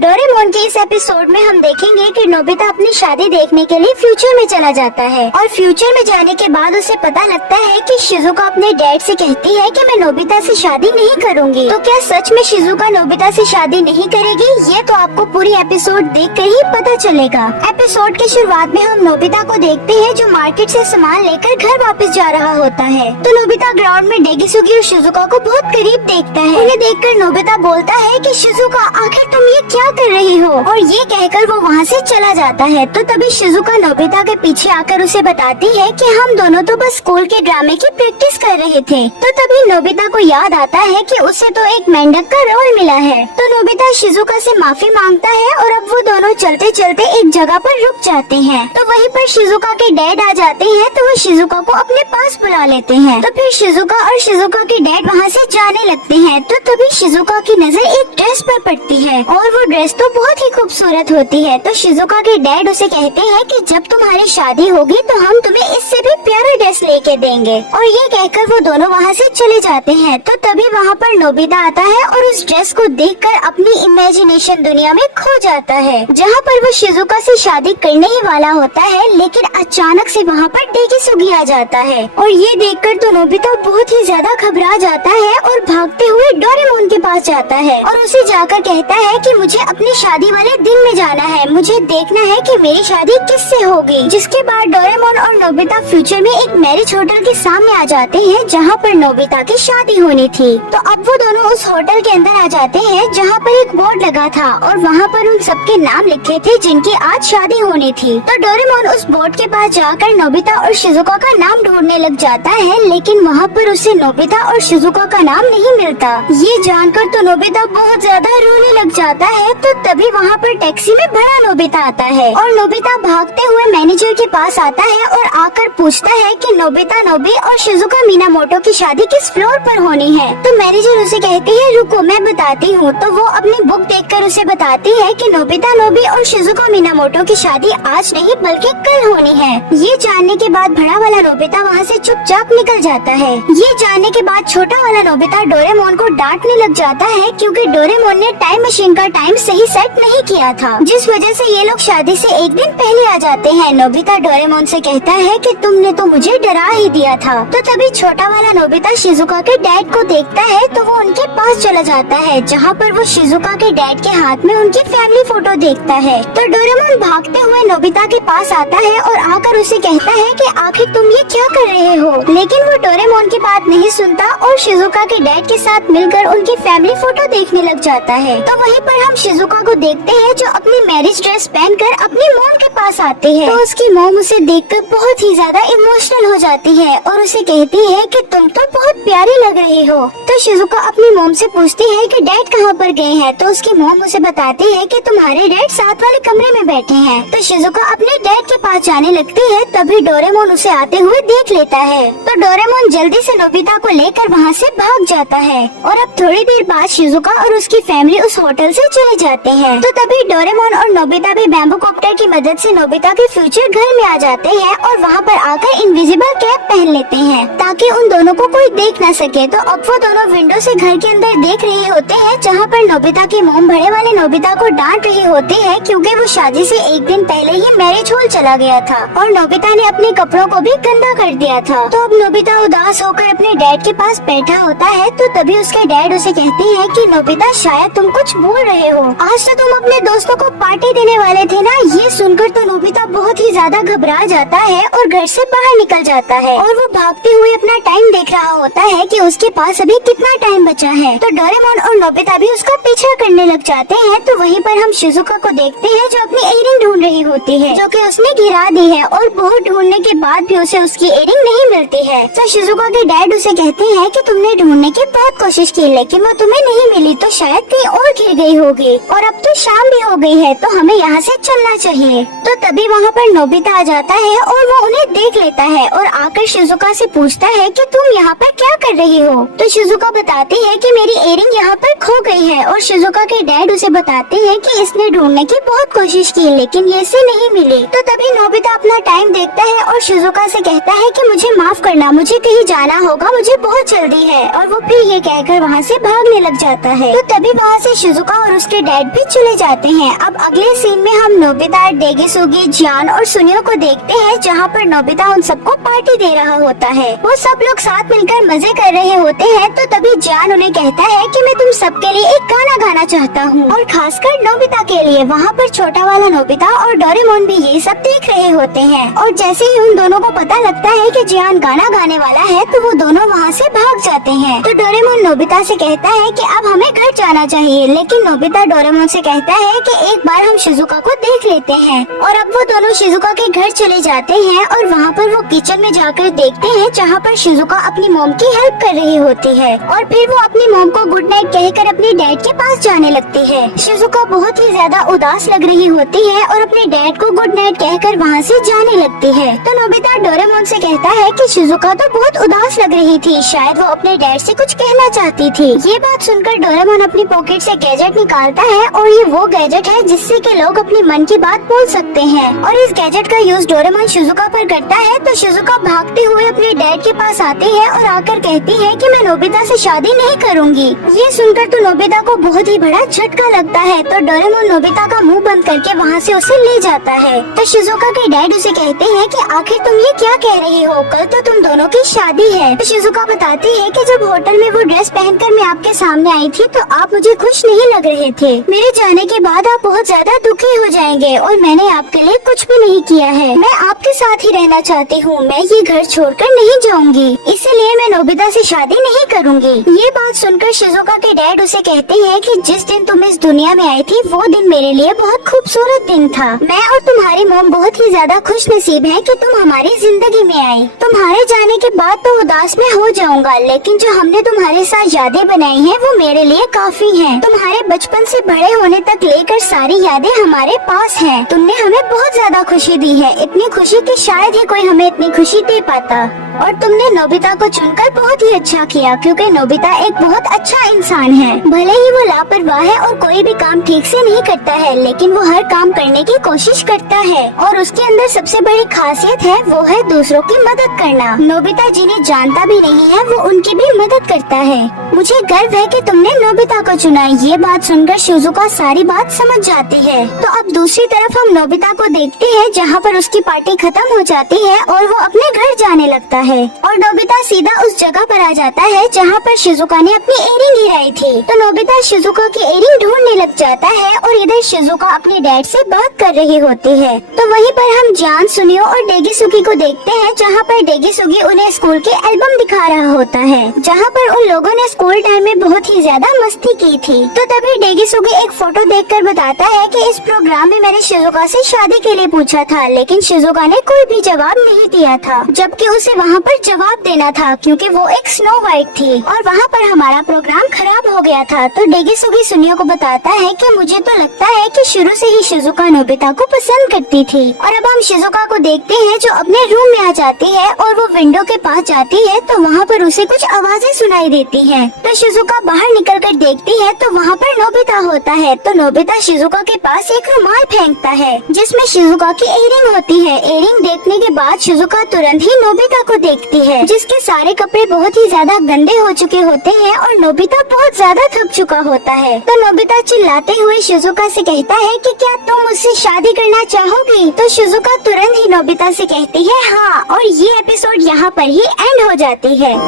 Doraemon के इस episode में हम देखेंगे कि नोबिता अपनी शादी देखने के लिए फ्यूचर में चला जाता है और फ्यूचर में जाने के बाद उसे पता लगता है कि शिजुका अपने डैड से कहती है कि मैं नोबिता से शादी नहीं करूंगी। तो क्या सच में शिजुका नोबिता से शादी नहीं करेगी? ये तो आपको पूरी एपिसोड देखकर ही पता चलेगा। एपिसोड के शुरुआत में हम नोबिता को देखते हैं जो मार्केट से सामान लेकर घर वापस जा रहा होता है। तो नोबिता ग्राउंड में डेगिसुगी और शिजुका को बहुत करीब देखता है। उन्हें देखकर नोबिता बोलता है कि शिजुका आखिर तुम ये क्या कर रही हो, और ये कहकर वो वहाँ से चला जाता है। तो तभी शिजुका नोबिता के पीछे आकर उसे बताती है कि हम दोनों तो बस स्कूल के ड्रामे की प्रैक्टिस कर रहे थे। तो तभी नोबिता को याद आता है कि उसे तो एक मेंढक का रोल मिला है। तो नोबिता शिजुका से माफी मांगता है और अब वो दोनों चलते चलते एक जगह पर रुक जाते हैं। तो वहीं पर शिजुका के डैड आ जाते हैं तो वो शिजुका को अपने पास बुला लेते हैं। तो फिर शिजुका और शिजुका के डैड वहाँ से जाने लगते हैं। तो तभी शिजुका की नजर एक ड्रेस पर पड़ती है और वो ड्रेस तो बहुत ही खूबसूरत होती है। तो शिजुका के डैड उसे कहते हैं कि जब तुम्हारी शादी होगी तो हम तुम्हें इससे भी प्यारा ड्रेस लेके देंगे, और ये कहकर वो दोनों वहाँ से चले जाते हैं। तो तभी वहाँ पर नोबिता आता है और उस ड्रेस को देखकर अपनी इमेजिनेशन दुनिया में खो जाता है, जहाँ पर वो शिजुका से शादी करने ही वाला होता है। लेकिन अचानक से वहाँ पर डेगिसुगी आ जाता है और ये देखकर तो नोबिता बहुत ही ज्यादा घबरा जाता है और भागते हुए डोरेमोन के पास जाता है और उसे जाकर कहता है कि मुझे अपनी शादी वाले दिन में जाना है, मुझे देखना है कि मेरी शादी किससे होगी। जिसके बाद डोरेमोन और नोबिता फ्यूचर में एक मैरिज होटल के सामने आ जाते हैं जहाँ पर नोबिता की शादी होनी थी। तो अब वो दोनों उस होटल के अंदर आ जाते हैं जहाँ पर एक बोर्ड लगा था और वहाँ पर उन सबके नाम लिखे थे जिनकी आज शादी होनी थी। तो डोरेमोन उस बोर्ड के पास जाकर नोबिता और शिजुका का नाम ढूंढने लग जाता है, लेकिन वहाँ पर उसे नोबिता और शिजुका का नाम नहीं मिलता। ये जानकर तो नोबिता बहुत ज्यादा रोने लग जाता है। तो तभी वहाँ पर टैक्सी में बड़ा नोबिता आता है और नोबिता भागते हुए मैनेजर के पास आता है और आकर पूछता है कि नोबिता नोबी और शिजुका मिनामोटो की शादी किस फ्लोर पर होनी है। तो मैनेजर उसे कहते हैं रुको मैं बताती हूँ। तो वो अपनी बुक देखकर उसे बताती है कि नोबिता नोबी और शिजुका मिनामोटो की शादी आज नहीं बल्कि कल होनी है। ये जानने के बाद बड़ा वाला नोबिता वहाँ से चुपचाप निकल जाता है। ये जानने के बाद छोटा वाला नोबिता डोरेमोन को डांटने लग जाता है क्योंकि डोरेमोन ने टाइम मशीन का टाइम सही सेट नहीं किया था, जिस वजह से ये लोग शादी से एक दिन पहले आ जाते हैं। नोबिता डोरेमोन से कहता है कि तुमने तो मुझे डरा ही दिया था। तो तभी छोटा वाला नोबिता शिजुका के डैड को देखता है तो वो उनके पास चला जाता है जहाँ पर वो शिजुका के डैड के हाथ में उनकी फैमिली फोटो देखता है। तो डोरेमोन भागते हुए नोबिता के पास आता है और आकर उसे कहता है कि आखिर तुम ये क्या कर रहे हो, लेकिन वो डोरेमोन की बात नहीं सुनता और शिजुका के डैड के साथ मिलकर उनकी फैमिली फोटो देखने लग जाता है। तो वहीं पर हम शिजुका को देखते हैं जो अपनी मैरिज ड्रेस पहनकर अपनी मॉम के पास आते हैं। तो उसकी मॉम उसे देखकर बहुत ही ज्यादा इमोशनल हो जाती है और उसे कहती है कि तुम तो बहुत प्यारी लग रही हो। तो शिजुका अपनी मॉम से पूछती है कि डैड कहाँ पर गए हैं। तो उसकी मॉम उसे बताती है कि तुम्हारे डैड साथ वाले कमरे में बैठे हैं। तो शिजुका अपने डैड के पास जाने लगती है तभी डोरेमोन उसे आते हुए देख लेता है। तो डोरेमोन जल्दी से नोबिता को लेकर वहाँ से भाग जाता है और अब थोड़ी देर बाद शिजुका और उसकी फैमिली उस होटल से चले जाते हैं। तो तभी डोरेमोन और नोबिता भी बैम्बू कॉप्टर की मदद से नोबिता के फ्यूचर घर में आ जाते हैं और वहाँ पर आकर इनविजिबल कैप पहन लेते हैं ताकि उन दोनों को कोई देख न सके। तो अब वो दोनों विंडो से घर के अंदर देख रहे होते हैं जहाँ पर नोबिता की मॉम बड़े वाले नोबिता को डांट रही होती है क्योंकि वो शादी से एक दिन पहले ही मैरिज हॉल चला गया था और नोबिता ने अपने कपड़ों को भी गंदा कर दिया था। तो अब नोबिता उदास होकर अपने डैड के पास बैठा होता है। तो तभी उसके डैड उसे कहते हैं कि नोबिता शायद तुम कुछ भूल रहे हो, आज तो तुम अपने दोस्तों को पार्टी देने वाले थे ना। ये सुनकर तो नोबिता बहुत ही ज्यादा घबरा जाता है और घर से बाहर निकल जाता है और वो भागते हुए अपना टाइम देख रहा होता है कि उसके पास अभी कितना टाइम बचा है। तो डोरेमोन और नोबिता भी उसका पीछा करने लग जाते हैं। तो वहीं पर हम शिजुका को देखते हैं जो अपनी इयरिंग ढूंढ रही होती है जो कि उसने गिरा दी है और बहुत ढूंढने के बाद भी उसे उसकी इयरिंग नहीं मिलती है। तो शिजुका के डैड उसे कहते हैं कि तुमने ढूंढने की बहुत कोशिश की लेकिन वो तुम्हें नहीं मिली, तो शायद कहीं और गिर गई होगी और अब तो शाम भी हो गई है तो हमें यहाँ से चलना चाहिए। तो तभी वहाँ पर नोबिता आ जाता है और वो उन्हें देख लेता है और आकर शिजुका से पूछता है कि तुम यहाँ पर क्या कर रही हो। तो शिजुका बताती है कि मेरी इयरिंग यहाँ पर खो गई है और शिजुका के डैड उसे बताते हैं कि इसने ढूंढने की बहुत कोशिश की लेकिन ये इसे नहीं मिली। तो तभी नोबिता अपना टाइम देखता है और शिजुका से कहता है कि मुझे माफ करना, मुझे कहीं जाना होगा, मुझे बहुत जल्दी है, और वो फिर ये कहकर वहाँ से भागने लग जाता है। तो तभी वहाँ से शिजुका और उसके डैड भी चले जाते हैं। अब अगले सीन में हम नोबिता, डेगीसुगी, जियान और सुनियो को देखते हैं, जहाँ पर नोबिता उन सबको पार्टी दे रहा होता है। वो सब लोग साथ मिलकर मजे कर रहे होते हैं। तो तभी जियान उन्हें कहता है कि मैं तुम सबके लिए एक गाना गाना चाहता हूँ, और खासकर नोबिता के लिए। वहाँ पर छोटा वाला नोबिता और डोरेमोन भी ये सब देख रहे होते हैं, और जैसे ही उन दोनों को पता लगता है कि जियान गाना गाने वाला है, तो वो दोनों वहाँ से भाग जाते हैं। तो डोरेमोन नोबिता से कहता है कि अब हमें घर जाना चाहिए, लेकिन नोबिता डोरेमोन से कहता है कि एक बार हम शिजुका को देख लेते हैं। और अब वो दोनों शिजुका के घर चले जाते हैं, और वहाँ पर वो किचन में जाकर देखते हैं, जहाँ पर शिजुका अपनी मॉम की हेल्प कर रही होती है। और फिर वो अपनी मॉम को गुड नाइट कहकर अपने डैड के पास जाने लगती है। शिजुका बहुत ही ज्यादा उदास लग रही होती है और अपने डैड को गुड नाइट कहकर वहाँ से जाने लगती है। तो नोबिता डोरेमोन से कहता है कि शिजुका तो बहुत उदास लग रही थी, शायद वो अपने डैड से कुछ कहना चाहती थी। ये बात सुनकर डोरेमोन अपनी पॉकेट से गैजेट निकालता है, और ये वो गैजेट है जिससे कि लोग अपने मन की बात बोल सकते हैं। और इस गैजेट का यूज डोरेमोन शिजुका पर करता है। तो शिजुका भागते हुए अपने डैड के पास आती है और आकर कहती है कि मैं नोबिता से शादी नहीं करूंगी। ये सुनकर तो नोबिता को बहुत ही बड़ा झटका लगता है। तो डोरेमोन नोबिता का मुंह बंद करके वहाँ से उसे ले जाता है। तो शिजुका के डैड उसे कहते हैं कि आखिर तुम ये क्या कह रही हो, कल तो तुम दोनों की शादी है। तो शिजुका बताती है कि जब होटल में वो ड्रेस पहनकर मैं आपके सामने आई थी, तो आप मुझे खुश नहीं लग रहे थे। मेरे जाने के बाद आप बहुत ज्यादा दुखी हो जाएंगे, और मैंने आपके लिए कुछ भी नहीं किया है। मैं आपके साथ ही रहना चाहती हूँ, मैं ये घर छोड़कर नहीं जाऊंगी, इसीलिए मैं नोबिता से शादी नहीं करूंगी। ये बात सुनकर शिजुका के डैड उसे कहते हैं कि जिस दिन तुम इस दुनिया में आई थी, वो दिन मेरे लिए बहुत खूबसूरत दिन था। मैं और तुम्हारी मॉम बहुत ही ज्यादा खुश नसीब है कि तुम हमारी जिंदगी में आई। तुम्हारे जाने के बाद तो उदास में हो जाऊंगा, लेकिन जो हमने तुम्हारे साथ यादें बनाई हैं, वो मेरे लिए काफी हैं। तुम्हारे बचपन से बड़े होने तक लेकर सारी यादें हमारे पास हैं। तुमने हमें बहुत ज्यादा खुशी दी है, इतनी खुशी कि शायद ही कोई हमें इतनी खुशी दे पाता। और तुमने नोबिता को चुनकर बहुत ही अच्छा किया, क्योंकि नोबिता एक बहुत अच्छा इंसान है। भले ही वो लापरवाह है और कोई भी काम ठीक से नहीं करता है, लेकिन वो हर काम करने की कोशिश करता है, और उसके अंदर सबसे बड़ी खासियत है, वो है दूसरों की मदद करना। नोबिता जिन्हें जानता भी नहीं है, वो उनकी भी मदद करता है। मुझे गर्व है कि तुमने नोबिता को चुना। ये बात सुनकर शिजुका सारी बात समझ जाती है। तो अब दूसरी तरफ हम नोबिता को देखते हैं, जहाँ पर उसकी पार्टी खत्म हो जाती है और वो अपने घर जाने लगता है। और नोबिता सीधा उस जगह पर आ जाता है जहाँ पर शिजुका ने अपनी इयरिंग गिराई थी। तो नोबिता शिजुका की इयरिंग ढूंढने लग जाता है, और इधर शिजुका अपने डैड से बात कर रही होती है। तो वहीं पर हम जियान, सुनियो और डेगीसुगी को देखते हैं, जहाँ पर डेगीसुगी उन्हें स्कूल के एल्बम दिखा रहा होता है, जहाँ पर उन लोगों ने स्कूल टाइम में बहुत ही ज्यादा मस्ती की थी। तो तभी डेगीसुगी एक फोटो देखकर बताता है कि इस प्रोग्राम में मैंने शिजुका से शादी के लिए पूछा था, लेकिन शिजुका ने कोई भी जवाब नहीं दिया था, जबकि उसे वहाँ पर जवाब देना था, क्योंकि वो एक स्नो व्हाइट थी, और वहाँ पर हमारा प्रोग्राम खराब हो गया था। तो डेगीसुगी सुनियो को बताता है कि मुझे तो लगता है कि शुरू से ही शिजुका नोबिता को पसंद करती थी। और अब हम शिजुका को देखते हैं, जो अपने रूम में आ जाती है, और वो विंडो के पास जाती है, तो वहाँ पर उसे कुछ आवाजें सुनाई देती हैं। तो शिजुका बाहर निकलकर देखती है, तो वहाँ पर नोबिता होता है। तो नोबिता शिजुका के पास एक रुमाल फेंकता है, जिसमें शिजुका की इयरिंग होती है। इयरिंग देखने के बाद शिजुका तुरंत ही नोबिता को देखती है, जिसके सारे कपड़े बहुत ही ज्यादा गंदे हो चुके होते हैं, और नोबिता बहुत ज्यादा थक चुका होता है। तो नोबिता चिल्लाते हुए शिजुका से कहता है कि क्या तुम मुझसे शादी करना चाहोगी? तो शिजुका तुरंत ही नोबिता से कहती है हाँ, और ये एपिसोड यहाँ पर ही एंड हो जाती है।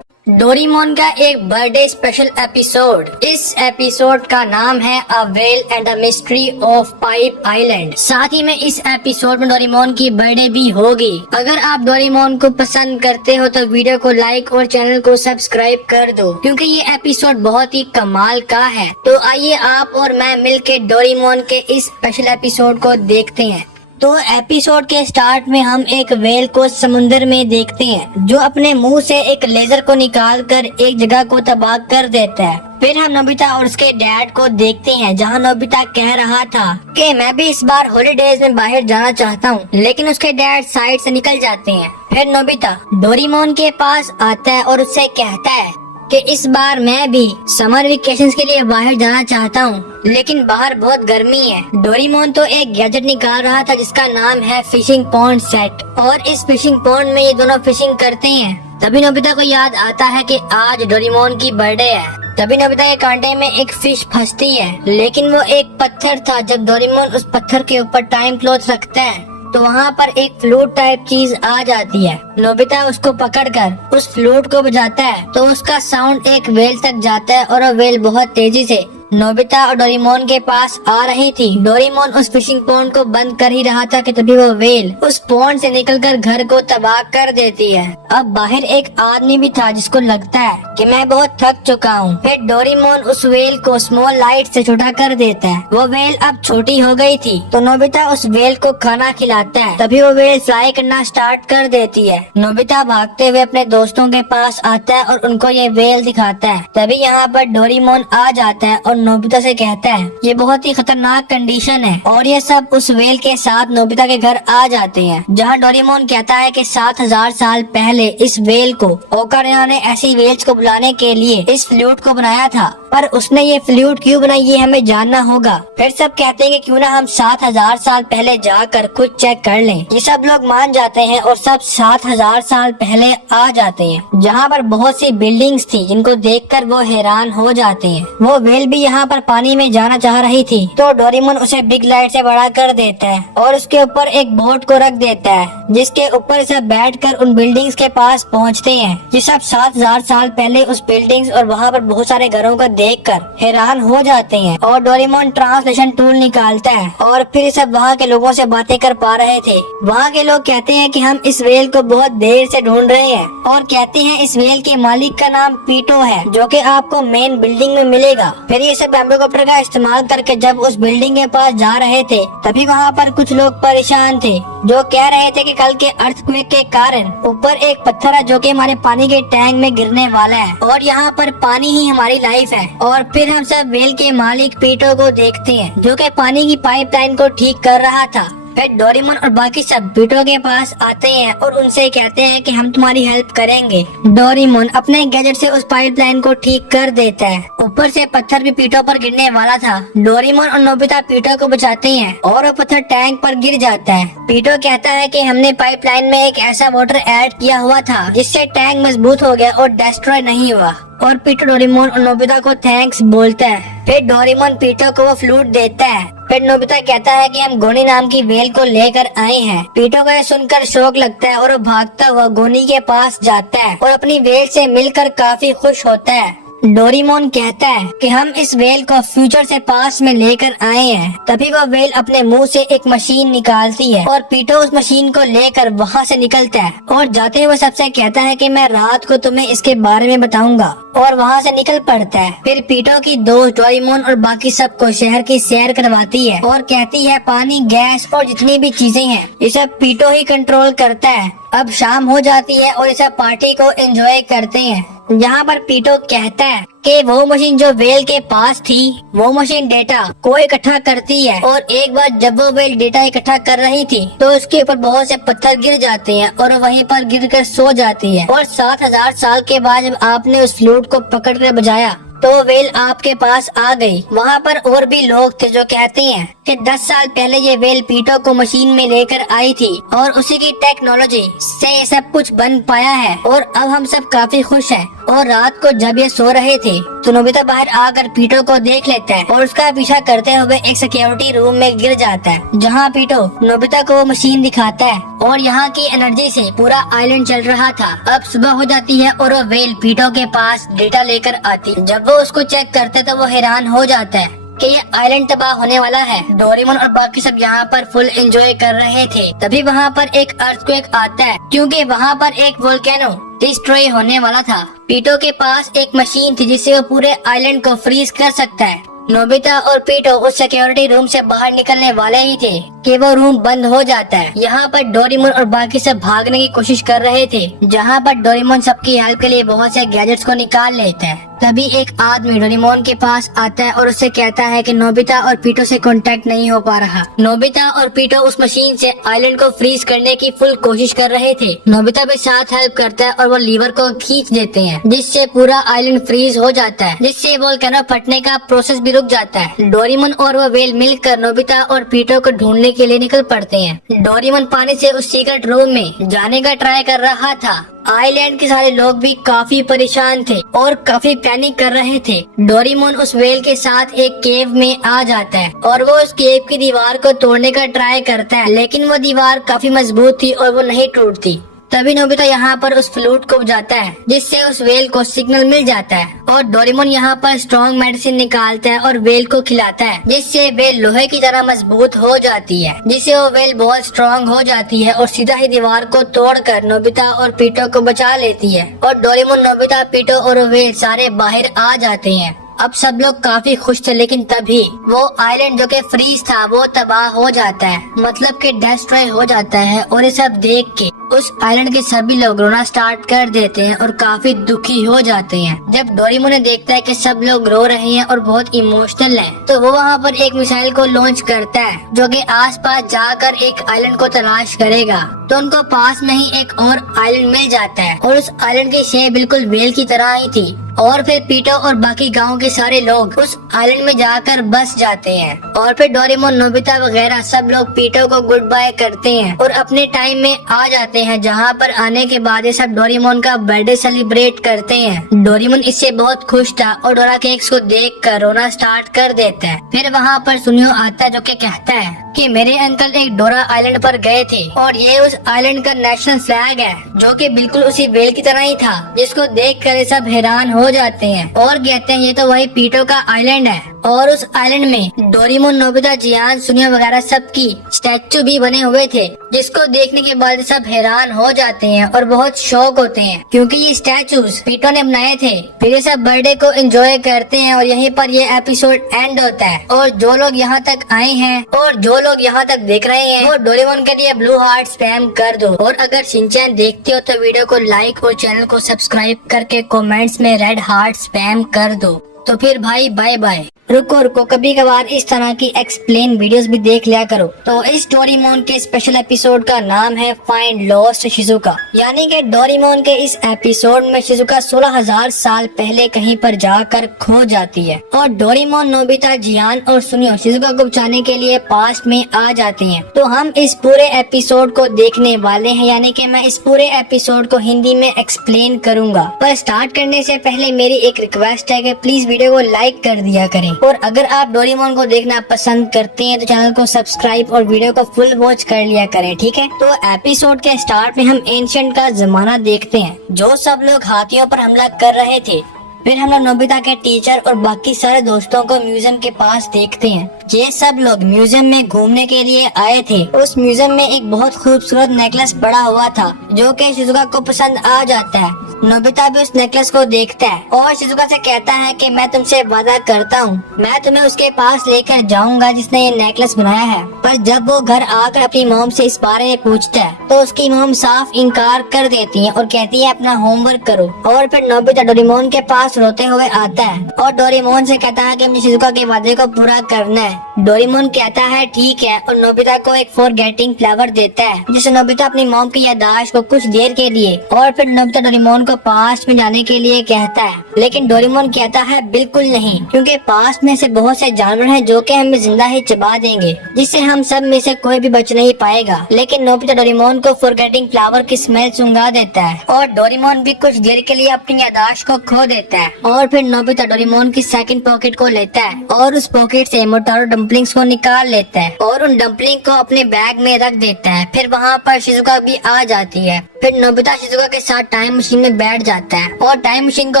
डोरेमोन का एक बर्थडे स्पेशल एपिसोड। इस एपिसोड का नाम है a whale and the mystery of pipe island. साथ ही में इस एपिसोड में डोरेमोन की बर्थडे भी होगी। अगर आप डोरेमोन को पसंद करते हो तो वीडियो को लाइक और चैनल को सब्सक्राइब कर दो, क्योंकि ये एपिसोड बहुत ही कमाल का है। तो आइए आप और मैं मिलके डोरेमोन के इस स्पेशल एपिसोड को देखते हैं। तो एपिसोड के स्टार्ट में हम एक व्हेल को समुद्र में देखते हैं, जो अपने मुंह से एक लेजर को निकालकर एक जगह को तबाह कर देता है। फिर हम नोबिता और उसके डैड को देखते हैं, जहां नोबिता कह रहा था कि मैं भी इस बार हॉलीडेज में बाहर जाना चाहता हूं, लेकिन उसके डैड साइड से निकल जाते हैं। फिर नोबिता डोरेमोन के पास आता है और उससे कहता है कि इस बार मैं भी समर वेकेशंस के लिए बाहर जाना चाहता हूँ, लेकिन बाहर बहुत गर्मी है। डोरेमोन तो एक गैजेट निकाल रहा था जिसका नाम है फिशिंग पॉन्ड सेट, और इस फिशिंग पॉन्ड में ये दोनों फिशिंग करते हैं। तभी नोबिता को याद आता है कि आज डोरेमोन की बर्थडे है। तभी नोबिता के कांटे में एक फिश फंसती है, लेकिन वो एक पत्थर था। जब डोरेमोन उस पत्थर के ऊपर टाइम क्लॉथ रखता है तो वहाँ पर एक फ्लूट टाइप चीज आ जाती है। नोबिता उसको पकड़कर उस फ्लूट को बजाता है तो उसका साउंड एक वेल तक जाता है और वो वेल बहुत तेजी से नोबिता और डोरेमोन के पास आ रही थी। डोरेमोन उस फिशिंग पॉन्ड को बंद कर ही रहा था कि तभी वो वेल उस पॉन्ड से निकलकर घर को तबाह कर देती है। अब बाहर एक आदमी भी था जिसको लगता है कि मैं बहुत थक चुका हूँ। फिर डोरेमोन उस वेल को स्मॉल लाइट से छोटा कर देता है। वो वेल अब छोटी हो गई थी तो नोबिता उस वेल को खाना खिलाता है। तभी वो वेल फ्लाई करना स्टार्ट कर देती है। नोबिता भागते हुए अपने दोस्तों के पास आता है और उनको ये वेल दिखाता है। तभी यहाँ पर डोरेमोन आ जाता है और नोबिता से कहता है ये बहुत ही खतरनाक कंडीशन है, और ये सब उस वेल के साथ नोबिता के घर आ जाते हैं। जहाँ डोरेमोन कहता है कि 7000 साल पहले इस वेल को ओकारिना ने ऐसी वेल्स को बुलाने के लिए इस फ्लूट को बनाया था, पर उसने ये फ्लूट क्यों बनाई ये हमें जानना होगा। फिर सब कहते हैं कि क्यों ना हम 7000 साल पहले जाकर कुछ चेक कर लें। ये सब लोग मान जाते हैं और सब 7000 साल पहले आ जाते हैं, जहाँ पर बहुत सी बिल्डिंग्स थी जिनको देखकर वो हैरान हो जाते हैं। वो वेल भी यहाँ पर पानी में जाना चाह रही थी तो डोरेमोन उसे बिग लाइट से बड़ा कर देता है और उसके ऊपर एक बोट को रख देता है, जिसके ऊपर सब बैठकर उन बिल्डिंग्स के पास पहुँचते हैं। ये सब 7000 साल पहले उस बिल्डिंग्स और वहाँ पर बहुत सारे घरों को देखकर हैरान हो जाते हैं। और डोरेमोन ट्रांसलेशन टूल निकालता है और फिर सब वहाँ के लोगों से बातें कर पा रहे थे। वहाँ के लोग कहते हैं कि हम इस वेल को बहुत देर से ढूंढ रहे हैं, और कहते हैं इस वेल के मालिक का नाम पीटो है जो कि आपको मेन बिल्डिंग में मिलेगा। फिर ये सब हेलीकॉप्टर का इस्तेमाल करके जब उस बिल्डिंग के पास जा रहे थे तभी वहाँ पर कुछ लोग परेशान थे जो कह रहे थे कि कल के अर्थक्वेक के कारण ऊपर एक पत्थर है जो कि हमारे पानी के टैंक में गिरने वाला है, और यहाँ पर पानी ही हमारी लाइफ है। और फिर हम सब वेल के मालिक पीटो को देखते हैं जो कि पानी की पाइपलाइन को ठीक कर रहा था। फिर डोरेमोन और बाकी सब पीटो के पास आते हैं और उनसे कहते हैं कि हम तुम्हारी हेल्प करेंगे। डोरेमोन अपने गैजेट से उस पाइपलाइन को ठीक कर देता है। ऊपर से पत्थर भी पीटो पर गिरने वाला था। डोरेमोन और नोबिता पीटो को बचाते हैं और वो पत्थर टैंक पर गिर जाता है। पीटो कहता है कि हमने पाइपलाइन में एक ऐसा वाटर ऐड किया हुआ था जिससे टैंक मजबूत हो गया और डिस्ट्रॉय नहीं हुआ। और पीटो डोरेमोन और नोबिता को थैंक्स बोलता है। फिर डोरेमोन पीटो को वो फ्लूट देता है। फिर नोबिता कहता है कि हम गोनी नाम की वेल को लेकर आए हैं। पीटो को यह सुनकर शौक लगता है और वो भागता हुआ गोनी के पास जाता है और अपनी वेल से मिलकर काफी खुश होता है। डोरेमोन कहता है कि हम इस वेल को फ्यूचर से पास में लेकर आए हैं। तभी वो वेल अपने मुंह से एक मशीन निकालती है और पीटो उस मशीन को लेकर वहाँ से निकलता है और जाते हुए सबसे कहता है कि मैं रात को तुम्हें इसके बारे में बताऊंगा, और वहाँ से निकल पड़ता है। फिर पीटो की दोस्त डोरेमोन और बाकी सबको शहर की सैर करवाती है और कहती है पानी, गैस और जितनी भी चीजें हैं ये सब पीटो ही कंट्रोल करता है। अब शाम हो जाती है और ये सब पार्टी को एंजॉय करते हैं। यहाँ पर पीटो कहता है कि वो मशीन जो वेल के पास थी वो मशीन डेटा को इकट्ठा करती है, और एक बार जब वो वेल डेटा इकट्ठा कर रही थी तो उसके ऊपर बहुत से पत्थर गिर जाते हैं और वहीं पर गिरकर सो जाती है। और 7000 साल के बाद जब आपने उस फ्लूट को पकड़ कर बजाया तो वेल आपके पास आ गई। वहाँ पर और भी लोग थे जो कहते हैं कि 10 साल पहले ये वेल पीटो को मशीन में लेकर आई थी और उसी की टेक्नोलॉजी से ये सब कुछ बन पाया है, और अब हम सब काफी खुश हैं। और रात को जब ये सो रहे थे तो नोबिता बाहर आकर पीटो को देख लेता है और उसका पीछा करते हुए एक सिक्योरिटी रूम में गिर जाता है, जहाँ पीटो नोबिता को वो मशीन दिखाता है और यहाँ की एनर्जी से पूरा आइलैंड चल रहा था। अब सुबह हो जाती है और वो वेल पीटो के पास डेटा लेकर आती है। जब वो उसको चेक करते तो वो हैरान हो जाता है कि ये आइलैंड तबाह होने वाला है। डोरेमोन और बाकी सब यहाँ पर फुल एंजॉय कर रहे थे। तभी वहाँ पर एक अर्थक्वेक आता है क्योंकि वहाँ पर एक वोल्केनो डिस्ट्रॉय होने वाला था। पीटो के पास एक मशीन थी जिससे वो पूरे आइलैंड को फ्रीज कर सकता है। नोबिता और पीटो उस सिक्योरिटी रूम से बाहर निकलने वाले ही थे कि वो रूम बंद हो जाता है। यहाँ पर डोरेमोन और बाकी सब भागने की कोशिश कर रहे थे, जहाँ पर डोरेमोन सबकी हेल्प के लिए बहुत से गैजेट्स को निकाल लेता है। तभी एक आदमी डोरेमोन के पास आता है और उससे कहता है कि नोबिता और पीटो से कांटेक्ट नहीं हो पा रहा। नोबिता और पीटो उस मशीन से आइलैंड को फ्रीज करने की फुल कोशिश कर रहे थे। नोबिता भी साथ हेल्प करता है और वो लीवर को खींच देते हैं, जिससे पूरा आइलैंड फ्रीज हो जाता है, जिससे वोल्केनो फटने का प्रोसेस भी रुक जाता है। डोरेमोन और वो व्हेल मिलकर नोबिता और पीटो को ढूंढने के लिए निकल पड़ते हैं। डोरेमोन पानी से उस सीक्रेट रूम में जाने का ट्राई कर रहा था। आइलैंड के सारे लोग भी काफी परेशान थे और काफी पैनिक कर रहे थे। डोरेमोन उस व्हेल के साथ एक केव में आ जाता है और वो उस केव की दीवार को तोड़ने का ट्राई करता है, लेकिन वो दीवार काफी मजबूत थी और वो नहीं टूटती। तभी नोबिता यहाँ पर उस फ्लूट को बजाता है, जिससे उस व्हेल को सिग्नल मिल जाता है और डोरेमोन यहाँ पर स्ट्रॉन्ग मेडिसिन निकालता है और व्हेल को खिलाता है, जिससे व्हेल लोहे की तरह मजबूत हो जाती है, जिससे वो व्हेल बहुत स्ट्रॉन्ग हो जाती है और सीधा ही दीवार को तोड़कर नोबिता और पीटो को बचा लेती है। और डोरेमोन, नोबिता, पीटो और व्हेल सारे बाहर आ जाते हैं। अब सब लोग काफी खुश थे, लेकिन तभी वो आइलैंड जो कि फ्रीज था वो तबाह हो जाता है, मतलब कि डिस्ट्रॉय हो जाता है। और ये सब देख के उस आइलैंड के सभी लोग रोना स्टार्ट कर देते हैं और काफी दुखी हो जाते हैं। जब डोरेमोन देखता है कि सब लोग रो रहे हैं और बहुत इमोशनल हैं, तो वो वहाँ पर एक मिसाइल को लॉन्च करता है जो कि आसपास जाकर एक आइलैंड को तलाश करेगा। तो उनको पास में ही एक और आइलैंड मिल जाता है और उस आइलैंड की शेप बिल्कुल व्हेल की तरह ही थी। और फिर पीटो और बाकी गांव के सारे लोग उस आइलैंड में जाकर बस जाते हैं। और फिर डोरेमोन, नोबिता वगैरह सब लोग पीटो को गुड बाय करते हैं और अपने टाइम में आ जाते हैं, जहाँ पर आने के बाद ये सब डोरेमोन का बर्थडे सेलिब्रेट करते हैं। डोरेमोन इससे बहुत खुश था और डोरा केक्स को देखकर रोना स्टार्ट कर देता है। फिर वहाँ पर सुनियो आता है जो कि कहता है कि मेरे अंकल एक डोरा आइलैंड पर गए थे और ये उस आइलैंड का नेशनल फ्लैग है, जो कि बिल्कुल उसी व्हेल की तरह ही था, जिसको देखकर ये सब हैरान हो जाते हैं और कहते हैं ये तो वही पीटो का आइलैंड है। और उस आइलैंड में डोरेमोन, नोबिता, जियान, सुनियो वगैरह सबकी स्टैचू भी बने हुए थे, जिसको देखने के बाद सब हैरान हो जाते हैं और बहुत शौक होते हैं, क्योंकि ये स्टैचूज पीटो ने बनाए थे। फिर ये सब बर्थडे को एंजॉय करते हैं और यहीं पर ये एपिसोड एंड होता है। और जो लोग यहाँ तक आए हैं और जो लोग यहाँ तक देख रहे हैं, वो डोरेमोन के लिए ब्लू हार्ट स्पैम कर दो। और अगर शिनचैन देखते हो तो वीडियो को लाइक और चैनल को सब्सक्राइब करके कमेंट्स में रेड हार्ट स्पैम कर दो। तो फिर भाई बाय बाय। रुको, कभी कभार इस तरह की एक्सप्लेन वीडियोस भी देख लिया करो। तो इस डोरेमोन के स्पेशल एपिसोड का नाम है फाइंड लॉस्ट शिजुका, यानी कि डोरेमोन के इस एपिसोड में शिजुका 16,000 साल पहले कहीं पर जाकर खो जाती है और डोरेमोन, नोबिता, जियान और सुनियो शिजुका को बचाने के लिए पास्ट में आ जाते हैं। तो हम इस पूरे एपिसोड को देखने वाले हैं, यानी कि मैं इस पूरे एपिसोड को हिंदी में एक्सप्लेन करूंगा। पर स्टार्ट करने से पहले मेरी एक रिक्वेस्ट है कि प्लीज वीडियो को लाइक कर दिया करें और अगर आप डोरेमोन को देखना पसंद करते हैं तो चैनल को सब्सक्राइब और वीडियो को फुल वॉच कर लिया करें, ठीक है। तो एपिसोड के स्टार्ट में हम एंशिएंट का जमाना देखते हैं, जो सब लोग हाथियों पर हमला कर रहे थे। फिर हम लोग नोबिता के टीचर और बाकी सारे दोस्तों को म्यूजियम के पास देखते हैं। ये सब लोग म्यूजियम में घूमने के लिए आए थे। उस म्यूजियम में एक बहुत खूबसूरत नेकलेस पड़ा हुआ था, जो कि शिजुका को पसंद आ जाता है। नोबिता भी उस नेकलेस को देखता है और शिजुका से कहता है कि मैं तुमसे वादा करता हूँ, मैं तुम्हें उसके पास लेकर जाऊंगा जिसने ये नेकलेस बनाया है। पर जब वो घर आकर अपनी मॉम से इस बारे में पूछता है तो उसकी मॉम साफ इनकार कर देती है और कहती है अपना होमवर्क करो। और फिर नोबिता डोरेमोन के पास रोते हुए आता है और डोरेमोन से कहता है कि मुझे शिजुका के वादे को पूरा करना है। डोरेमोन कहता है ठीक है और नोबिता को एक फॉरगेटिंग फ्लावर देता है, जिससे नोबिता अपनी मॉम की याददाश्त को कुछ देर के लिए। और फिर नोबिता डोरेमोन को पास्ट में जाने के लिए कहता है, लेकिन डोरेमोन कहता है बिल्कुल नहीं, क्योंकि पास्ट में से बहुत से जानवर हैं जो कि हमें जिंदा ही चबा देंगे, जिससे हम सब में से कोई भी बच नहीं पाएगा। लेकिन नोबिता डोरेमोन को फॉरगेटिंग फ्लावर की स्मेल सुंघा देता है और डोरेमोन भी कुछ देर के लिए अपनी याददाश्त को खो देता है। और फिर नोबिता डोरेमोन की सेकंड पॉकेट को लेता है और उस पॉकेट से मोटारो डम्पलिंग्स को निकाल लेता है और उन डम्पलिंग को अपने बैग में रख देता है। फिर वहाँ पर शिजुका भी आ जाती है। फिर नोबिता शिजुका के साथ टाइम मशीन में बैठ जाता है और टाइम मशीन को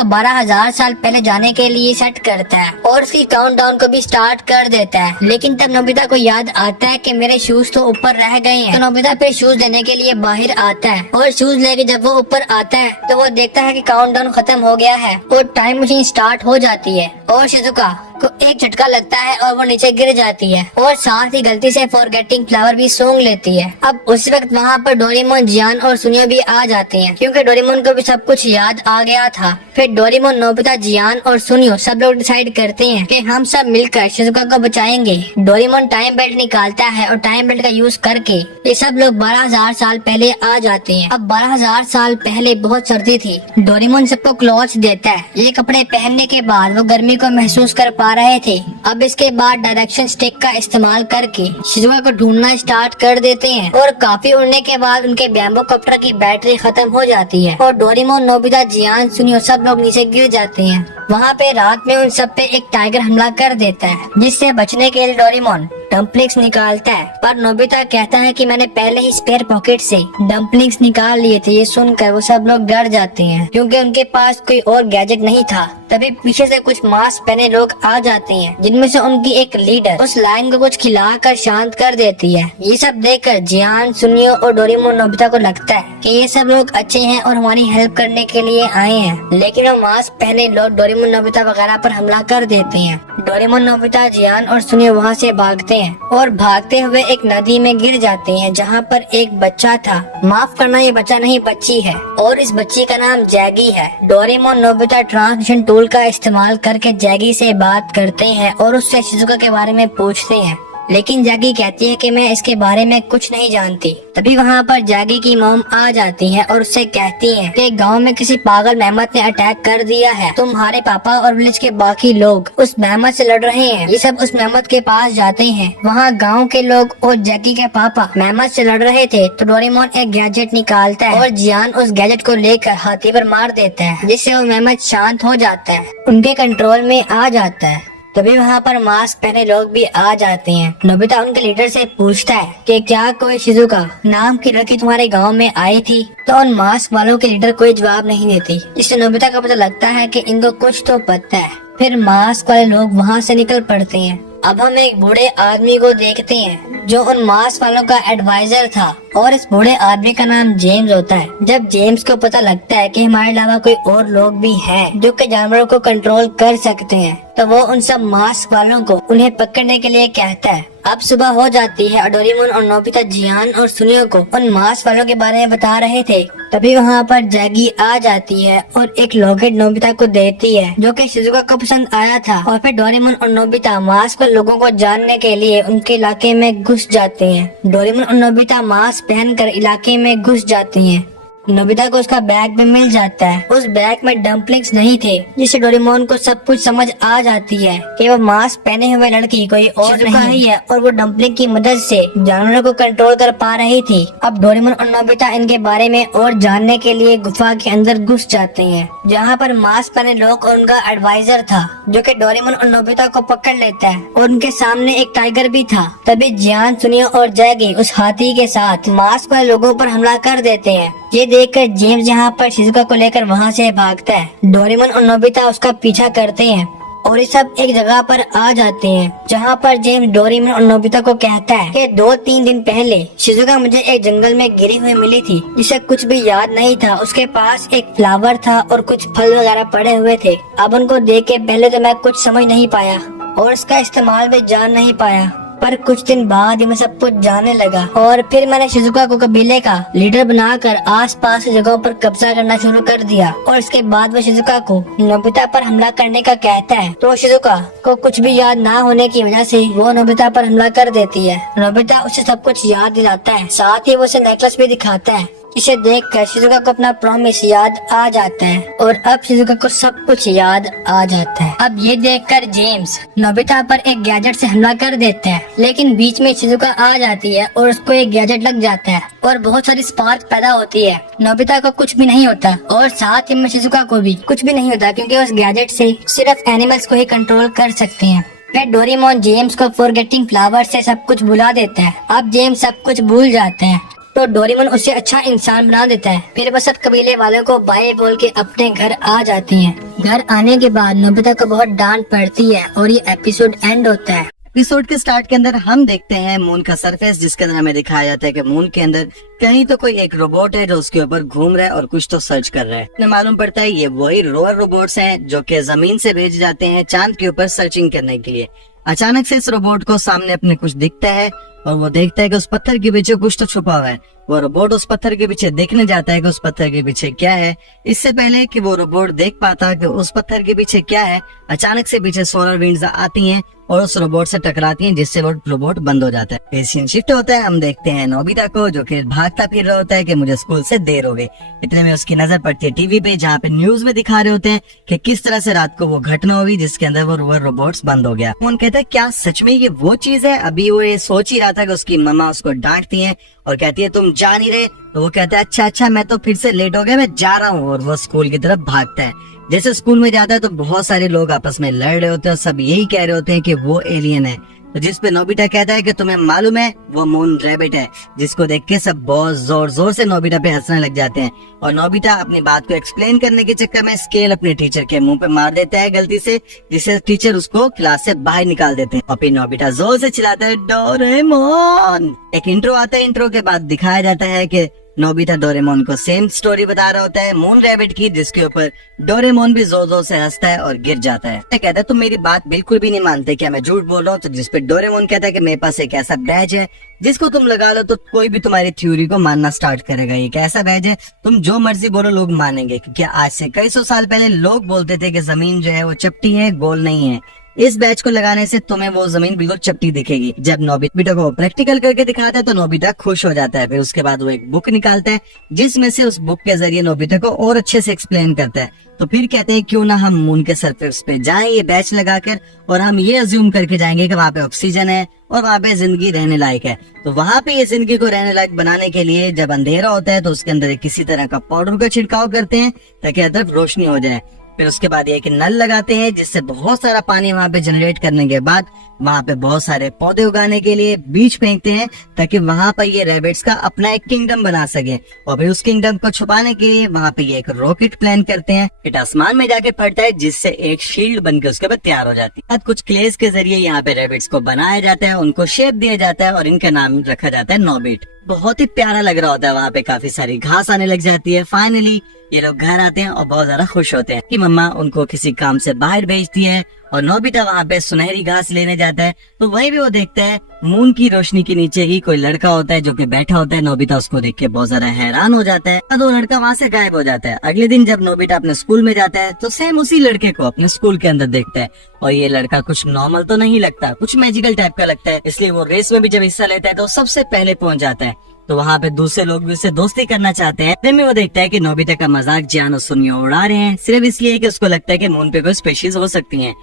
12,000 साल पहले जाने के लिए सेट करता है और उसकी काउंटडाउन को भी स्टार्ट कर देता है। लेकिन तब नोबिता को याद आता है कि मेरे शूज तो ऊपर रह गए हैं। तो नोबिता फिर शूज लेने के लिए बाहर आता है और शूज लेके जब वो ऊपर आता है तो वो देखता है कि काउंटडाउन खत्म हो गया है और टाइम मशीन स्टार्ट हो जाती है और शिजुका को एक झटका लगता है और वो नीचे गिर जाती है और साथ ही गलती से फॉरगेटिंग फ्लावर भी सूंघ लेती है। अब उसी वक्त वहाँ पर डोरेमोन, जियान और सुनियो भी आ जाते हैं क्योंकि डोरेमोन को भी सब कुछ याद आ गया था। फिर डोरेमोन, नोबिता, जियान और सुनियो सब लोग डिसाइड करते हैं कि हम सब मिलकर शिजुका को बचाएंगे। डोरेमोन टाइम बेल्ट निकालता है और टाइम बेल्ट का यूज करके ये सब लोग 12,000 साल पहले आ जाते हैं। अब 12,000 साल पहले बहुत सर्दी थी। डोरेमोन सबको क्लॉथ्स देता है। ये कपड़े पहनने के बाद वो गर्मी को महसूस कर पा रहे थे। अब इसके बाद डायरेक्शन स्टिक का इस्तेमाल करके शिजुका को ढूंढना स्टार्ट कर देते हैं और काफी उड़ने के बाद उनके बैम्बो कॉप्टर की बैटरी खत्म हो जाती है और डोरेमोन, नोबिता, जियान, सुनियो सब लोग नीचे गिर जाते हैं। वहाँ पे रात में उन सब पे एक टाइगर हमला कर देता है, जिससे बचने के लिए डोरेमोन डम्पलिंग्स निकालता है, पर नोबिता कहता है कि मैंने पहले ही स्पेयर पॉकेट से डम्पलिंग्स निकाल लिए थे। ये सुनकर वो सब लोग डर जाते हैं क्योंकि उनके पास कोई और गैजेट नहीं था। तभी पीछे से कुछ मास्क पहने लोग आ जाते हैं, जिनमें से उनकी एक लीडर उस लाइन को कुछ खिलाकर शांत कर देती है। ये सब देखकर जियान, सुनियो और डोरेमोन, नोबिता को लगता है कि ये सब लोग अच्छे हैं और हमारी हेल्प करने के लिए आए हैं, लेकिन वो मास्क पहने लोग डोरेमोन, नोबिता वगैरह पर हमला कर देते हैं। डोरेमोन, नोबिता, जियान और सुनियो वहाँ से भागते हैं और भागते हुए एक नदी में गिर जाते हैं जहाँ पर एक बच्चा था। माफ करना, ये बच्चा नहीं बच्ची है और इस बच्ची का नाम जैगी है। डोरेमोन, नोबिता ट्रांसमिशन टूल का इस्तेमाल करके जैगी से बात करते हैं और उससे शिजुका के बारे में पूछते हैं, लेकिन जैगी कहती है कि मैं इसके बारे में कुछ नहीं जानती। तभी वहाँ पर जैगी की मॉम आ जाती है और उससे कहती है कि गांव में किसी पागल मेहमत ने अटैक कर दिया है। तुम्हारे पापा और विलेज के बाकी लोग उस मेहमत से लड़ रहे हैं। ये सब उस मेहमत के पास जाते हैं। वहाँ गांव के लोग और जैगी के पापा मेहमत से लड़ रहे थे तो डोरेमोन एक गैजेट निकालता है और जियान उस गैजेट को लेकर हाथी पर मार देता है, जिससे वो मेहमत शांत हो जाता है, उनके कंट्रोल में आ जाता है। तभी वहाँ पर मास्क पहने लोग भी आ जाते हैं। नोबिता उनके लीडर से पूछता है कि क्या कोई शिजुका नाम की लड़की तुम्हारे गांव में आई थी, तो उन मास्क वालों के लीडर कोई जवाब नहीं देती, जिससे नोबिता को पता लगता है कि इनको कुछ तो पता है। फिर मास्क वाले लोग वहाँ से निकल पड़ते हैं। अब हम एक बूढ़े आदमी को देखते हैं जो उन मास्क वालों का एडवाइजर था और इस बूढ़े आदमी का नाम जेम्स होता है। जब जेम्स को पता लगता है कि हमारे अलावा कोई और लोग भी हैं जो कि जानवरों को कंट्रोल कर सकते हैं, तो वो उन सब मास्क वालों को उन्हें पकड़ने के लिए कहता है। अब सुबह हो जाती है और डोरेमोन और नोबिता, जियान और सुनियो को उन मास्क वालों के बारे में बता रहे थे। तभी वहाँ पर जैगी आ जाती है और एक लॉकेट नोबिता को देती है जो कि शिजुका को पसंद आया था। और फिर डोरेमोन और नोबिता मास्क वाले लोगों को जानने के लिए उनके इलाके में घुस जाते हैं। डोरेमोन और नोबिता मास्क पहनकर इलाके में घुस जाते हैं। नोबिता को उसका बैग भी मिल जाता है। उस बैग में डम्पलिंग्स नहीं थे, जिससे डोरेमोन को सब कुछ समझ आ जाती है कि वो मास्क पहने हुए लड़की कोई और नहीं है और वो डम्पलिंग की मदद से जानवरों को कंट्रोल कर पा रही थी। अब डोरेमोन और नोबिता इनके बारे में और जानने के लिए गुफा के अंदर घुस जाते हैं, जहाँ पर मास्क पहने लोग और उनका एडवाइजर था जो कि डोरेमोन और नोबिता को पकड़ लेता है और उनके सामने एक टाइगर भी था। तभी जियान, सुनियो और जैगी उस हाथी के साथ मास्क वाले लोगों पर हमला कर देते हैं। ये देखकर जेम्स यहाँ पर शिजुका को लेकर वहाँ से भागता है। डोरेमोन और नोबिता उसका पीछा करते हैं और ये सब एक जगह पर आ जाते हैं, जहाँ पर जेम्स डोरेमोन और नोबिता को कहता है कि 2-3 दिन पहले शिजुका मुझे एक जंगल में गिरी हुई मिली थी, जिसे कुछ भी याद नहीं था। उसके पास एक फ्लावर था और कुछ फल वगैरह पड़े हुए थे। अब उनको देख के पहले तो मैं कुछ समझ नहीं पाया और इसका इस्तेमाल भी जान नहीं पाया, पर कुछ दिन बाद ही मैं सब कुछ जानने लगा और फिर मैंने शिजुका को कबीले का लीडर बनाकर आसपास की जगहों पर कब्जा करना शुरू कर दिया। और इसके बाद वो शिजुका को नोबिता पर हमला करने का कहता है, तो शिजुका को कुछ भी याद ना होने की वजह से वो नोबिता पर हमला कर देती है। नोबिता उसे सब कुछ याद दिलाता है, साथ ही वो उसे नेकलेस भी दिखाता है। इसे देखकर शिजुका को अपना प्रॉमिस याद आ जाता है और अब शिजुका को सब कुछ याद आ जाता है। अब ये देखकर जेम्स नोबिता पर एक गैजेट से हमला कर देता है, लेकिन बीच में शिजुका आ जाती है और उसको एक गैजेट लग जाता है और बहुत सारी स्पार्क पैदा होती है। नोबिता को कुछ भी नहीं होता और साथ ही में शिजुका को भी कुछ भी नहीं होता, क्योंकि उस गैजेट से सिर्फ एनिमल्स को ही कंट्रोल कर सकते हैं। फिर डोरेमोन जेम्स को फॉरगेटिंग फ्लावर से सब कुछ भुला देता है। अब जेम्स सब कुछ भूल जाते हैं तो डोरेमोन उसे अच्छा इंसान बना देता है। फिर वो सब कबीले वालों को बाय बोल के अपने घर आ जाती हैं। घर आने के बाद नोबिता को बहुत डांट पड़ती है और ये एपिसोड एंड होता है। एपिसोड के स्टार्ट के अंदर हम देखते हैं मून का सरफेस, जिसके अंदर हमें दिखाया जाता है कि मून के अंदर कहीं तो कोई एक रोबोट है जो उसके ऊपर घूम रहा है और कुछ तो सर्च कर रहा है। हमें मालूम पड़ता है ये वही रोवर रोबोट्स हैं जो कि जमीन से भेजे जाते हैं चांद के ऊपर सर्चिंग करने के लिए। अचानक से इस रोबोट को सामने अपने कुछ दिखता है और वो देखता है कि उस पत्थर के पीछे कुछ तो छुपा हुआ है। वो रोबोट उस पत्थर के पीछे देखने जाता है कि उस पत्थर के पीछे क्या है। इससे पहले कि वो रोबोट देख पाता कि उस पत्थर के पीछे क्या है, अचानक से पीछे सोलर विंड्स आती हैं और उस रोबोट से टकराती हैं, जिससे वो रोबोट बंद हो जाता है। फिर सीन शिफ्ट होता है, हम देखते हैं नोबिता को जो कि भागता फिर रहा होता है कि मुझे स्कूल से देर हो गई। इतने में उसकी नजर पड़ती है टीवी पे, जहाँ पे न्यूज में दिखा रहे होते हैं कि किस तरह से रात को वो घटना हुई जिसके अंदर वो रोबोट्स बंद हो गया। कौन कहता है क्या सच में ये वो चीज है? अभी वो ये सोच ही रहा था कि उसकी मम्मा उसको डांटती है और कहती है तुम जा नहीं रहे। तो वो कहता है अच्छा मैं तो फिर से लेट हो गया, मैं जा रहा हूँ, और वो स्कूल की तरफ भागता है। जैसे स्कूल में जाता है तो बहुत सारे लोग आपस में लड़ रहे होते हैं, सब यही कह रहे होते हैं कि वो एलियन है। तो जिस पे नोबिता कहता है कि तुम्हें मालूम है वो मून रैबिट है, जिसको देख के सब बहुत जोर जोर से नोबिता पे हंसने लग जाते हैं। और नोबिता अपनी बात को एक्सप्लेन करने के चक्कर में स्केल अपने टीचर के मुंह पे मार देता है गलती से, जिससे टीचर उसको क्लास से बाहर निकाल देते हैं। और फिर नोबिता जोर से चिल्लाता है डोरेमोन। एक इंट्रो आता है, इंट्रो के बाद दिखाया जाता है कि नोबिता डोरेमोन को सेम स्टोरी बता रहा होता है मून रैबिट की, जिसके ऊपर डोरेमोन भी जोर जोर से हंसता है और गिर जाता है। कहता है तुम मेरी बात बिल्कुल भी नहीं मानते, क्या मैं झूठ बोल रहा हूँ? तो जिस पे डोरेमोन कहता है कि मेरे पास एक ऐसा बैज है जिसको तुम लगा लो तो कोई भी तुम्हारी थ्योरी को मानना स्टार्ट करेगा। ये कैसा बैज है? तुम जो मर्जी बोलो लोग मानेंगे, क्योंकि आज से कई सौ साल पहले लोग बोलते थे कि जमीन जो है वो चपटी है, गोल नहीं है। इस बैच को लगाने से तुम्हें वो जमीन बिल्कुल चपटी दिखेगी। जब नोबिता को प्रैक्टिकल करके दिखाता है तो नोबिता खुश हो जाता है। फिर उसके बाद वो एक बुक निकालता है, जिसमें से उस बुक के जरिए नोबिता को और अच्छे से एक्सप्लेन करता है। तो फिर कहते हैं क्यों ना हम मून के सरफेस पे जाएं ये बैच लगाकर, और हम ये अज्यूम करके जाएंगे कि वहाँ पे ऑक्सीजन है और वहाँ पे जिंदगी रहने लायक है। तो वहाँ पे ये जिंदगी को रहने लायक बनाने के लिए जब अंधेरा होता है तो उसके अंदर किसी तरह का पाउडर का छिड़काव करते हैं ताकि हर तरफ रोशनी हो जाए। फिर उसके बाद ये कि नल लगाते हैं, जिससे बहुत सारा पानी वहाँ पे जनरेट करने के बाद वहाँ पे बहुत सारे पौधे उगाने के लिए बीज फेंकते हैं, ताकि वहाँ पर ये रैबिट्स का अपना एक किंगडम बना सके। और फिर उस किंगडम को छुपाने के लिए वहाँ पे ये एक रॉकेट प्लान करते हैं। इट आसमान में जाके पड़ता है, जिससे एक शील्ड बनकर उसके बाद तैयार हो जाती है। कुछ क्लेस के जरिए यहाँ पे रैबिट्स को बनाया जाता है, उनको शेप दिया जाता है और इनका नाम रखा जाता है नोबिट। बहुत ही प्यारा लग रहा होता है। वहाँ पे काफी सारी घास आने लग जाती है। फाइनली ये लोग घर आते हैं और बहुत ज्यादा खुश होते हैं कि मम्मा उनको किसी काम से बाहर भेजती है, और नोबिता वहाँ पे सुनहरी घास लेने जाता है। तो वहीं भी वो देखता है मून की रोशनी के नीचे ही कोई लड़का होता है जो कि बैठा होता है। नोबिता उसको देख के बहुत ज्यादा हैरान हो जाता है और वो लड़का वहाँ से गायब हो जाता है। अगले दिन जब नोबिता अपने स्कूल में जाता है तो सेम उसी लड़के को अपने स्कूल के अंदर देखता है, और ये लड़का कुछ नॉर्मल तो नहीं लगता, कुछ मैजिकल टाइप का लगता है। इसलिए वो रेस में भी जब हिस्सा लेता है तो सबसे पहले पहुंच जाता है। तो वहाँ पे दूसरे लोग भी उससे दोस्ती करना चाहते हैं। फिर में वो देखता है कि नोबिता का मजाक जियान और सुनियो उड़ा रहे हैं, सिर्फ इसलिए कि उसको लगता है कि मून पे कोई स्पीशीज हो सकती हैं।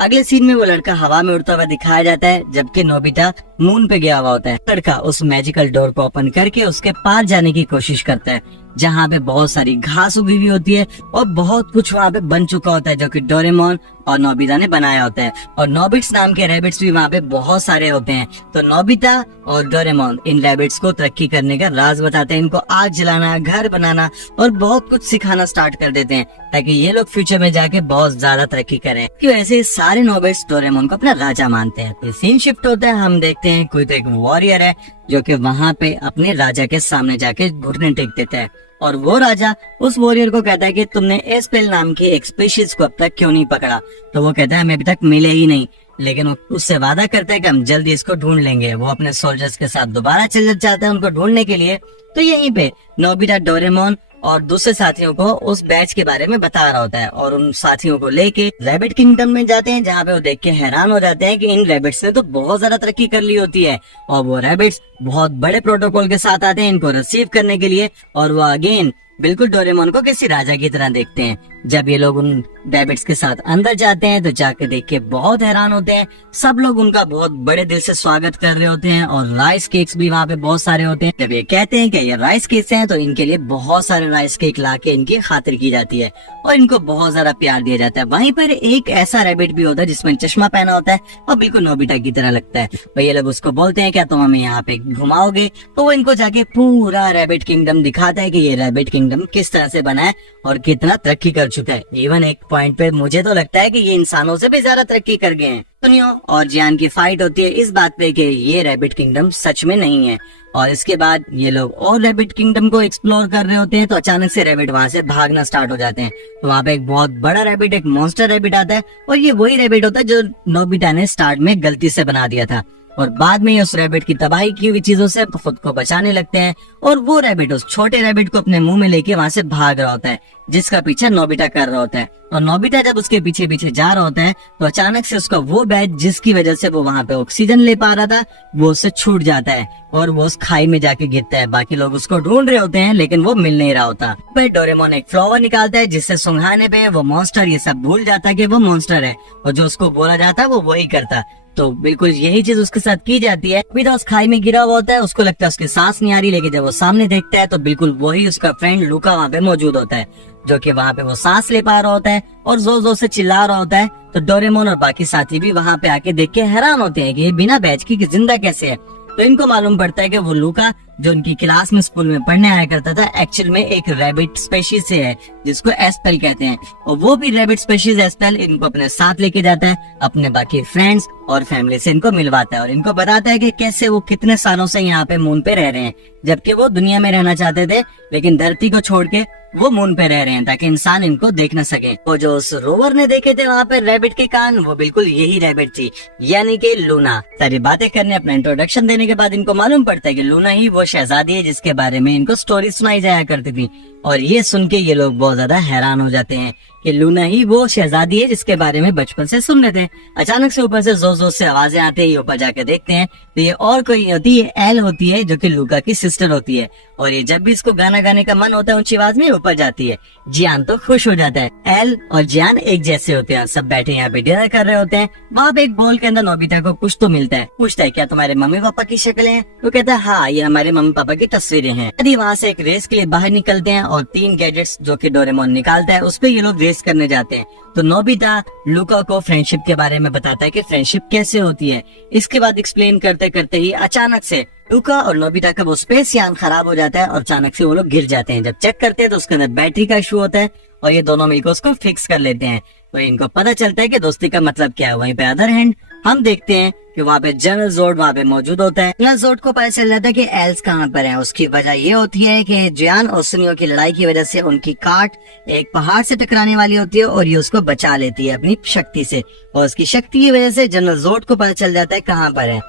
अगले सीन में वो लड़का हवा में उड़ता हुआ दिखाया जाता है, जबकि नोबिता मून पे गया हुआ होता है। लड़का उस मैजिकल डोर को ओपन करके उसके पार जाने की कोशिश करता है, जहाँ पे बहुत सारी घास उगी हुई होती है और बहुत कुछ वहाँ पे बन चुका होता है, जो कि डोरेमोन और नोबिता ने बनाया होता है। और नोबिट्स नाम के रैबिट्स भी वहाँ पे बहुत सारे होते हैं। तो नोबिता और डोरेमोन इन रैबिट्स को तरक्की करने का राज बताते हैं, इनको आग जलाना, घर बनाना और बहुत कुछ सिखाना स्टार्ट कर देते हैं, ताकि ये लोग फ्यूचर में जाके बहुत ज्यादा तरक्की करें। कि वैसे सारे नोबिट्स डोरेमोन को अपना राजा मानते हैं। फिर सीन शिफ्ट होता है, हम देखते हैं कोई तो एक वॉरियर है जो कि वहाँ पे अपने राजा के सामने जाके घुटने टेक देता है, और वो राजा उस वॉरियर को कहता है कि तुमने एस्पेल नाम की एक स्पीशीज को अब तक क्यों नहीं पकड़ा? तो वो कहता है हमें अभी तक मिले ही नहीं, लेकिन वो उससे वादा करता है कि हम जल्दी इसको ढूंढ लेंगे। वो अपने सोल्जर्स के साथ दोबारा चल जाता है उनको ढूंढने के लिए। तो यहीं पे नोबिता डोरेमोन और दूसरे साथियों को उस बैच के बारे में बता रहा होता है, और उन साथियों को लेके रैबिट किंगडम में जाते हैं, जहाँ पे वो देख के हैरान हो जाते हैं कि इन रैबिट्स ने तो बहुत ज्यादा तरक्की कर ली होती है। और वो रैबिट्स बहुत बड़े प्रोटोकॉल के साथ आते हैं इनको रिसीव करने के लिए, और वो अगेन बिल्कुल डोरेमोन को किसी राजा की तरह देखते हैं। जब ये लोग उन रैबिट्स के साथ अंदर जाते हैं तो जाके देख के बहुत हैरान होते हैं। सब लोग उनका बहुत बड़े दिल से स्वागत कर रहे होते हैं, और राइस केक्स भी वहाँ पे बहुत सारे होते हैं। जब ये कहते हैं कि ये राइस केक्स हैं तो इनके लिए बहुत सारे राइस केक लाके इनकी खातिर की जाती है और इनको बहुत ज्यादा प्यार दिया जाता है। वहीं पर एक ऐसा रैबिट भी होता है जिसमें चश्मा पहना होता है और बिल्कुल नोबिता की तरह लगता है। ये लोग उसको बोलते हैं क्या तुम हमें यहाँ पे एक घुमाओगे तो वो इनको जाके पूरा रैबिट किंगडम दिखाता है कि ये रैबिट किंगडम किस तरह से बना है और कितना तरक्की कर चुका है। इवन एक पॉइंट पे मुझे तो लगता है कि ये इंसानों से भी ज्यादा तरक्की कर गए हैं। सुनियो और जियान की फाइट होती है इस बात पे कि ये रैबिट किंगडम सच में नहीं है, और इसके बाद ये लोग और रैबिट किंगडम को एक्सप्लोर कर रहे होते हैं तो अचानक से रैबिट वहाँ से भागना स्टार्ट हो जाते हैं। तो वहाँ पे एक बहुत बड़ा रैबिट, एक मॉन्स्टर रैबिट आता है, और ये वही रैबिट होता है जो नोबिता ने स्टार्ट में गलती से बना दिया था, और बाद में उस रैबिट की तबाही की हुई चीजों से खुद को बचाने लगते हैं, और वो रैबिट उस छोटे रैबिट को अपने मुंह में लेके वहाँ से भाग रहा होता है, जिसका पीछा नोबिता कर रहा होता है। और नोबिता जब उसके पीछे पीछे जा रहा होता है तो अचानक से उसका वो बैच जिसकी वजह से वो वहाँ पे ऑक्सीजन ले पा रहा था वो उससे छूट जाता है और वो उस खाई में जाके गिरता है। बाकी लोग उसको ढूंढ रहे होते हैं लेकिन वो मिल नहीं रहा होता। फिर डोरेमोन एक फ्लावर निकालता है जिससे सुंघाने पे वो मॉन्स्टर ये सब भूल जाता है कि वो मॉन्स्टर है, और जो उसको बोला जाता है वो वही करता। तो बिल्कुल यही चीज उसके साथ की जाती है। अभी तो उस खाई में गिरा हुआ होता है, उसको लगता है उसकी सांस नहीं आ रही, लेकिन जब वो सामने देखता है तो बिल्कुल वही उसका फ्रेंड लूका वहाँ पे मौजूद होता है, जो कि वहाँ पे वो सांस ले पा रहा होता है और जोर जोर से चिल्ला रहा होता है। तो डोरेमोन और बाकी साथी भी वहाँ पे आके देख के हैरान होते हैं कि ये बिना बैच की जिंदा कैसे है। तो इनको मालूम पड़ता है कि वो लूका जो उनकी क्लास में स्कूल में पढ़ने आया करता था एक्चुअल में एक रैबिट स्पेशीज से है जिसको एस्पेल कहते हैं, और वो भी रैबिट स्पेशीज एस्पेल इनको अपने साथ लेके जाता है, अपने बाकी फ्रेंड्स और फैमिली से इनको मिलवाता है और इनको बताता है कि कैसे वो कितने सालों से यहाँ पे मून पे रह रहे हैं, जबकि वो दुनिया में रहना चाहते थे लेकिन धरती को छोड़ के वो मून पे रह रहे हैं ताकि इंसान इनको देख न सके। तो जो उस रोवर ने देखे थे वहाँ पे रैबिट के कान, वो बिल्कुल यही रैबिट थी, यानी कि लूना। सारी बातें करने अपना इंट्रोडक्शन देने के बाद इनको मालूम पड़ता है कि लूना ही वो शहजादी है जिसके बारे में इनको स्टोरी सुनाई जाया करती थी, और ये सुन के ये लोग बहुत ज्यादा हैरान हो जाते हैं कि लूना ही वो शहजादी है जिसके बारे में बचपन से सुन रहे थे। अचानक से ऊपर से जोर जोर से आवाजें आती है, ये ऊपर जाके देखते हैं तो ये और कोई होती है, एल होती है जो कि लूका की सिस्टर होती है, और ये जब भी इसको गाना गाने का मन होता है ऊंची आवाज में ऊपर जाती है। जियान तो खुश हो जाता है, एल और जियान एक जैसे होते हैं, सब बैठे यहाँ पे डिनर कर रहे होते हैं। वहाँ पे एक बोल के अंदर नोबिता को कुछ तो मिलता है, पूछता है क्या तुम्हारे मम्मी पापा की शक्लें हैं? वो कहता है हाँ ये हमारे मम्मी पापा की तस्वीरें हैं। यदि वहाँ से एक रेस के लिए बाहर निकलते हैं और 3 गैजेट्स जो कि डोरेमोन निकालता है उस पे ये लोग रेस करने जाते हैं। तो नोबिता लूका को फ्रेंडशिप के बारे में बताता है कि फ्रेंडशिप कैसे होती है। इसके बाद एक्सप्लेन करते करते ही अचानक से लूका और नोबिता का वो स्पेस यान खराब हो जाता है और अचानक से वो लोग गिर जाते हैं। जब चेक करते हैं तो उसके अंदर बैटरी का इशू होता है और ये दोनों मिलकर उसको फिक्स कर लेते हैं। तो इनको पता चलता है कि दोस्ती का मतलब क्या है। वहीं पे अदर हैंड हम देखते हैं कि वहाँ पे जनरल जोड वहाँ पे मौजूद होता है। जनरल जोड को पता चल जाता है कि एल्स कहाँ पर है। उसकी वजह ये होती है कि जियान और सुनियो की लड़ाई की वजह से उनकी कार्ट एक पहाड़ से टकराने वाली होती है और ये उसको बचा लेती है अपनी शक्ति से, और उसकी शक्ति की वजह से जनरल जोड को पता चल जाता है कहाँ पर है।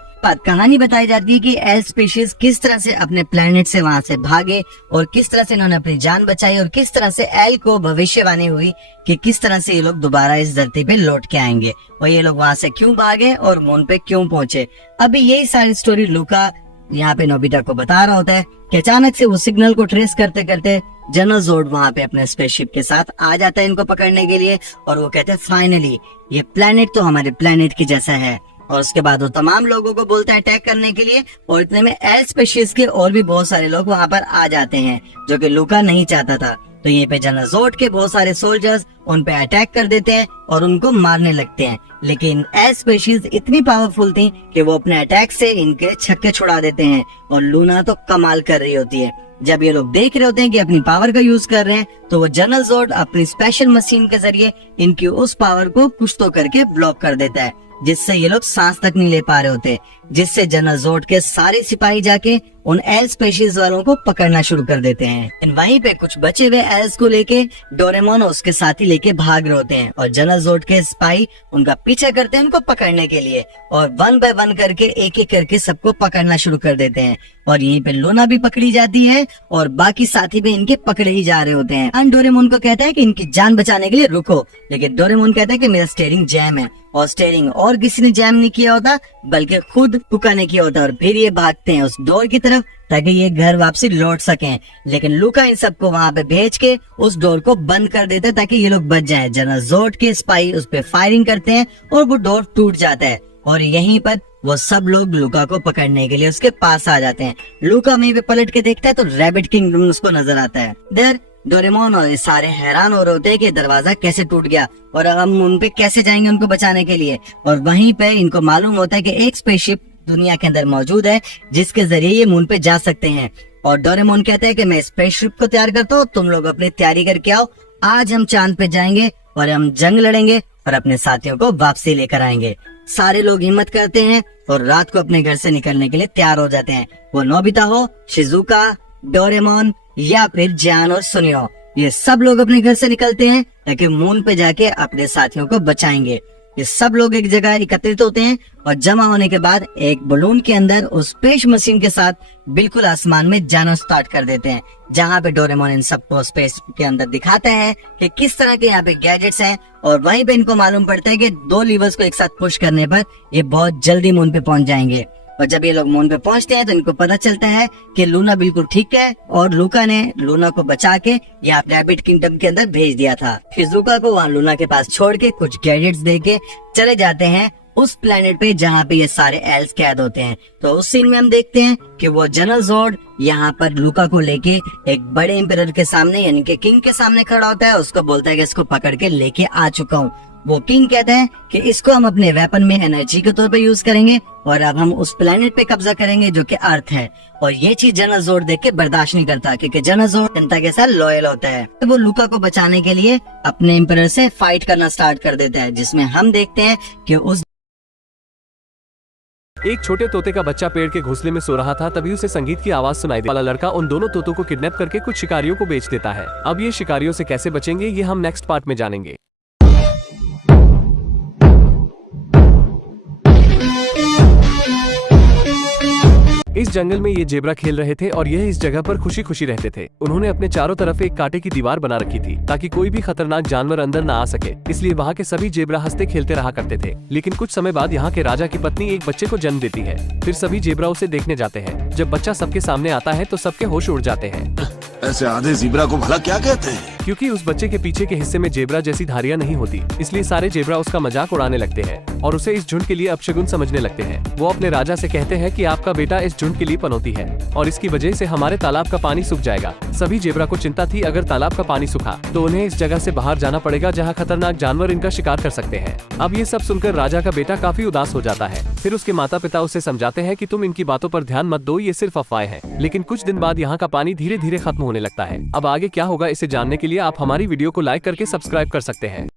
कहानी बताई जाती है कि एल स्पीशीज किस तरह से अपने प्लेनेट से वहाँ से भागे और किस तरह से इन्होंने अपनी जान बचाई और किस तरह से एल को भविष्यवाणी हुई कि किस तरह से ये लोग दोबारा इस धरती पे लौट के आएंगे और ये लोग वहाँ से क्यों भागे और मून पे क्यों पहुंचे। अभी यही सारी स्टोरी लूका यहाँ पे नोबिता को बता रहा होता है कि अचानक से वो सिग्नल को ट्रेस करते करते जनरल जोड वहाँ पे अपने स्पेसशिप के साथ आ जाता है इनको पकड़ने के लिए, और वो कहते हैं फाइनली ये प्लेनेट तो हमारे प्लेनेट की जैसा है। और उसके बाद वो तमाम लोगों को बोलता है अटैक करने के लिए, और इतने में एल स्पेशीज के और भी बहुत सारे लोग वहाँ पर आ जाते हैं जो कि लूका नहीं चाहता था। तो यहीं पे जनरल जोड के बहुत सारे सोल्जर्स उन पे अटैक कर देते हैं और उनको मारने लगते हैं, लेकिन एल स्पेशीज इतनी पावरफुल थी कि वो अपने अटैक से इनके छक्के छुड़ा देते हैं। और लूना तो कमाल कर रही होती है। जब ये लोग देख रहे होते हैं कि अपनी पावर का यूज कर रहे हैं तो वो जनरल जोड अपनी स्पेशल मशीन के जरिए इनकी उस पावर को कुछ तो करके ब्लॉक कर देता है, जिससे ये लोग सांस तक नहीं ले पा रहे होते, जिससे जनरल जोड के सारे सिपाही जाके उन एल स्पेशीज वालों को पकड़ना शुरू कर देते हैं। वहीं पे कुछ बचे हुए एल्स को लेके डोरेमोन और उसके साथी लेके भाग रहे होते हैं और जनरल जोड के सिपाही उनका पीछा करते हैं उनको पकड़ने के लिए, और 1 बाय 1 करके एक एक करके सबको पकड़ना शुरू कर देते हैं। और यहीं पे लूना भी पकड़ी जाती है और बाकी साथी भी इनके पकड़े ही जा रहे होते हैं। और डोरेमोन को कहता है कि इनकी जान बचाने के लिए रुको, लेकिन डोरेमोन कहता है कि मेरा स्टीयरिंग जैम है, और स्टीयरिंग और किसी ने जैम नहीं किया होता बल्कि खुद पुका ने किया होता। और फिर ये भागते हैं उस डोर की तरफ ताकि ये घर वापसी लौट सकें, लेकिन लूका इन सबको वहाँ पे भेज के उस डोर को बंद कर देता है ताकि ये लोग बच जाएं। जनरल जोड के सिपाही उस पे फायरिंग करते हैं और वो डोर टूट जाता है, और यहीं पर वो सब लोग लूका को पकड़ने के लिए उसके पास आ जाते हैं। लूका वहीं पे पलट के देखता है तो रैबिट किंगडम उसको नजर आता है। देर डोरेमोन और ये सारे हैरान हो रहे होते हैं कि दरवाजा कैसे टूट गया और हम उन पे कैसे जाएंगे उनको बचाने के लिए। और वहीं पे इनको मालूम होता है कि एक स्पेसशिप दुनिया के अंदर मौजूद है जिसके जरिए ये मून पे जा सकते हैं। और डोरेमोन कहते हैं कि मैं स्पेसशिप को तैयार करता हूँ, तुम लोग अपनी तैयारी करके आओ, आज हम चांद पे जाएंगे और हम जंग लड़ेंगे और अपने साथियों को वापसी लेकर आएंगे। सारे लोग हिम्मत करते हैं और रात को अपने घर से निकलने के लिए तैयार हो जाते हैं। वो नोबिता हो, शिजुका, डोरेमोन या फिर जियान और सुनियो, ये सब लोग अपने घर से निकलते हैं ताकि मून पे जाके अपने साथियों को बचाएंगे। ये सब लोग एक जगह एकत्रित होते हैं और जमा होने के बाद एक बलून के अंदर उस स्पेस मशीन के साथ बिल्कुल आसमान में जाना स्टार्ट कर देते हैं, जहाँ पे डोरेमोन इन सबको स्पेस के अंदर दिखाता है कि किस तरह के यहाँ पे गैजेट्स हैं। और वहीं पे इनको मालूम पड़ता है कि 2 लीवर्स को एक साथ पुश करने पर ये बहुत जल्दी मून पे पहुंच जाएंगे। और जब ये लोग मून पे पहुंचते हैं तो इनको पता चलता है कि लूना बिल्कुल ठीक है और लूका ने लूना को बचा के यहाँ रैबिट किंगडम के अंदर भेज दिया था। शिजुका को वहाँ लूना के पास छोड़ के कुछ गैजेट्स दे के चले जाते हैं उस प्लेनेट पे जहाँ पे ये सारे एल्स कैद होते हैं। तो उस सीन में हम देखते हैं कि वो जनरल जोर्ड यहाँ पर लूका को लेके एक बड़े एम्परर के सामने यानी कि किंग के सामने खड़ा होता है। उसको बोलता है कि इसको पकड़ के लेके आ चुका हूँ। वो किंग कहते हैं कि इसको हम अपने वेपन में एनर्जी के तौर पे यूज करेंगे और अब हम उस प्लेनेट पे कब्जा करेंगे जो कि अर्थ है। और ये चीज जनरल जोर्ड देख के बर्दाश्त नहीं करता क्योंकि जनरल जोर्ड जनता के साथ लॉयल होता है। तो वो लूका को बचाने के लिए अपने एम्परर से फाइट करना स्टार्ट कर देता है, जिसमें हम देखते हैं कि उस एक छोटे तोते का बच्चा पेड़ के घोंसले में सो रहा था। तभी उसे संगीत की आवाज सुनाई दी। वाला लड़का उन दोनों तोतों को किडनैप करके कुछ शिकारियों को बेच देता है। अब ये शिकारियों से कैसे बचेंगे ये हम नेक्स्ट पार्ट में जानेंगे। इस जंगल में ये जेब्रा खेल रहे थे और यह इस जगह पर खुशी खुशी रहते थे। उन्होंने अपने चारों तरफ एक कांटे की दीवार बना रखी थी ताकि कोई भी खतरनाक जानवर अंदर न आ सके। इसलिए वहाँ के सभी जेब्रा हंसते खेलते रहा करते थे। लेकिन कुछ समय बाद यहाँ के राजा की पत्नी एक बच्चे को जन्म देती है। फिर सभी जेब्रा उसे देखने जाते हैं। जब बच्चा सबके सामने आता है तो सबके होश उड़ जाते हैं। ऐसे आधे ज़ीब्रा को भला क्या कहते हैं? क्योंकि उस बच्चे के पीछे के हिस्से में जेब्रा जैसी धारियां नहीं होती, इसलिए सारे जेब्रा उसका मजाक उड़ाने लगते हैं और उसे इस झुंड के लिए अपशगुन समझने लगते हैं। वो अपने राजा से कहते हैं कि आपका बेटा इस झुंड के लिए पनौती है और इसकी वजह से हमारे तालाब का पानी सूख जाएगा। सभी जेब्रा को चिंता थी, अगर तालाब का पानी सूखा तो उन्हें इस जगह से बाहर जाना पड़ेगा जहाँ खतरनाक जानवर इनका शिकार कर सकते हैं। अब ये सब सुनकर राजा का बेटा काफी उदास हो जाता है। फिर उसके माता पिता उसे समझाते हैं कि तुम इनकी बातों पर ध्यान मत दो, ये सिर्फ अफवाहें हैं। लेकिन कुछ दिन बाद यहाँ का पानी धीरे धीरे खत्म होने लगता है। अब आगे क्या होगा इसे जानने के लिए आप हमारी वीडियो को लाइक करके सब्सक्राइब कर सकते हैं।